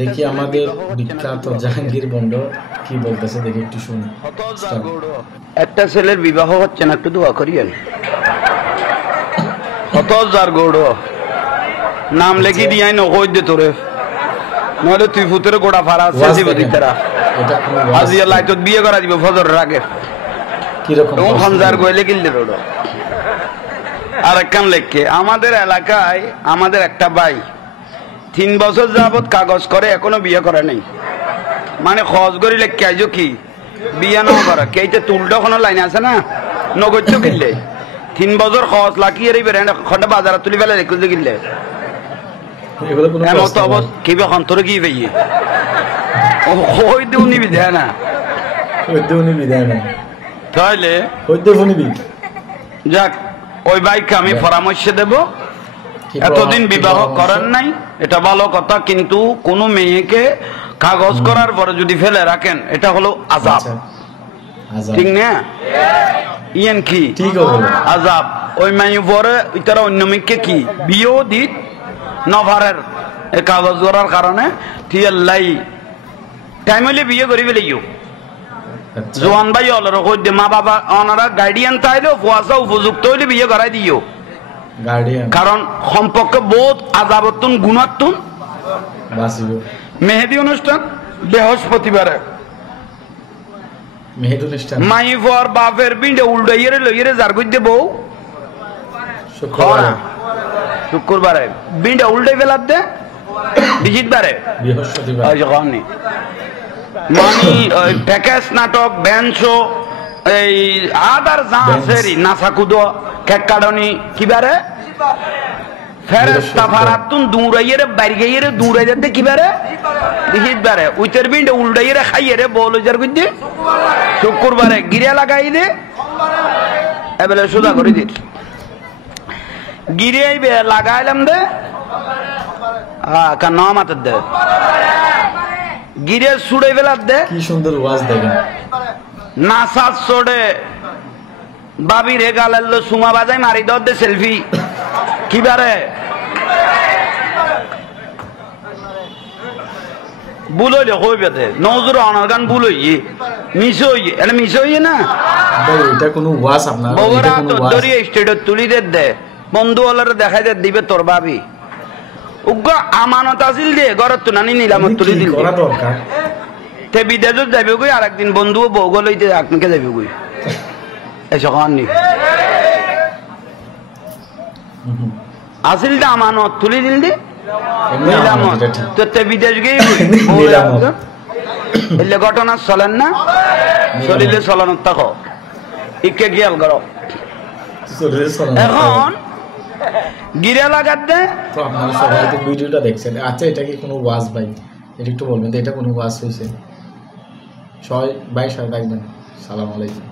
দেখি আমাদের বিখ্যাত জাহাঙ্গীর বন্ড কি বলতেছে, দেখি একটু শুনি। একটা ছেলের বিবাহ হচ্ছে না, একটু দোয়া করিয়েন। হতজার গৌড় নাম লেখি দিয়াই নকই দে তোরে, নইলে তুই ফুতের গোড়া ফাড়া আছে তারা আজি লাইট বিয়ে করা দিব ফজরের আগে কিরকম খঞ্জার গইলে কিনলে রোড। আর একখান লেখকে আমাদের এলাকায় আমাদের একটা ভাই 3 বছর যাবত কাগজ করে এখনো বিয়ে করে নাই। মানে খরচ করি লেখকে আইজো কি বিয়ে না করা কেইতে তুলটা কোনো লাইন আছে না নগদ কিনলে 3 বছর খরচ লাগিয়ে বেড়ে খন্ডা বাজারে তুলি ফেলে রেখে কিনলে এমত অবস্থা কিবে অন্তরে কি পেয়ে ওই দেউ নিবি দেয় না তাহলে যাক ওই ভাইকে আমি পরামর্শ দেব, এতদিন বিবাহ করেন নাই এটা ভালো কথা, কিন্তু কোন মেয়েকে কাগজ করার পরে যদি ফেলে রাখেন এটা হলো আযাব, ঠিক না? ইয়েন কি আযাব। ওই মেয়ে পরে তারা অন্য মেয়েকে কি বিয়েও দিত নভারের কাগজ করার কারণে লাই টাইম হইলে বিয়ে করি ফেলেও জোয়ান ভাই অলর কই মা বাবা ওনারা গার্ডিয়ান তাইলেও ফুয়াশা উপযুক্ত হইলে বিয়ে করাই দিও, কারণ সম্পর্কে বহুত আযাবতুন গুণাতুন। মেহেদি অনুষ্ঠান বৃহস্পতিবারে মাই ফর বাপের বিন্ডে উল্টাইয়ে লইয়ে যার কইতে বউ শুক্রবারে বিন্ডে উল্টাই ফেলার দে বিজিতবারে বৃহস্পতিবার মানে প্যাকেজ নাটক ব্যান্ড এই আদার যা আছে নাচাকুদো কেক কাটনি কিবারে ফেরেস্তা ফারাতুন দূরাইয়ে বাইরে দূরাই যেতে কিবারে বিজিতবারে উইতের বিন্ডে উল্টাইয়ে খাইয়ে রে বল যার কইতে শুক্রবারে গিরে লাগাই দে এবেলে সোজা করে দিত গিরে আইবে লাগাইলাম দে কান মাতার দে গিরে ছুড়ে ফেলার দে। কি সুন্দর ওয়াজ দেখেন, নাসার চড়ে বাবি রে গালাল্লো সুমা বাজাই মারি দর দে সেলফি কিবারে ভুল হইলে কইবে দে নজর অনার গান ভুল হইয়ে মিস হইয়ে এটা মিস হইয়ে না এটা কোনো ওয়াজ আপনার বগুড়া তো দরিয়া স্টেটে তুলি দে বন্ধু ওলারে দেখাই দে দিবে তোর ভাবি উগ্র আমানত আছিল দে ঘরত তো নানি নিলামত তুলি দিল তে বিদেশ যাবে কই আর একদিন বন্ধু বউ লইতে আপনাকে যাবে কই এসো কানি আসিল দা আমানত তুলি দিল দি নিলামত তো তে বিদেশ গই নিলামত এলে ঘটনা চলেন না চলিলে চলানত থাকো ইকে গিয়াল করো এখন গিরে লাগাত দে। তো আপনারা সবাই তো ভিডিওটা দেখছেন, আচ্ছা এটা কি কোনো ওয়াজ ভাই এটা একটু বলবেন তো এটা কোনো ওয়াজ হয়েছে? সবাই ভাই সবাই থাকবেন, সালাম আলাইকুম।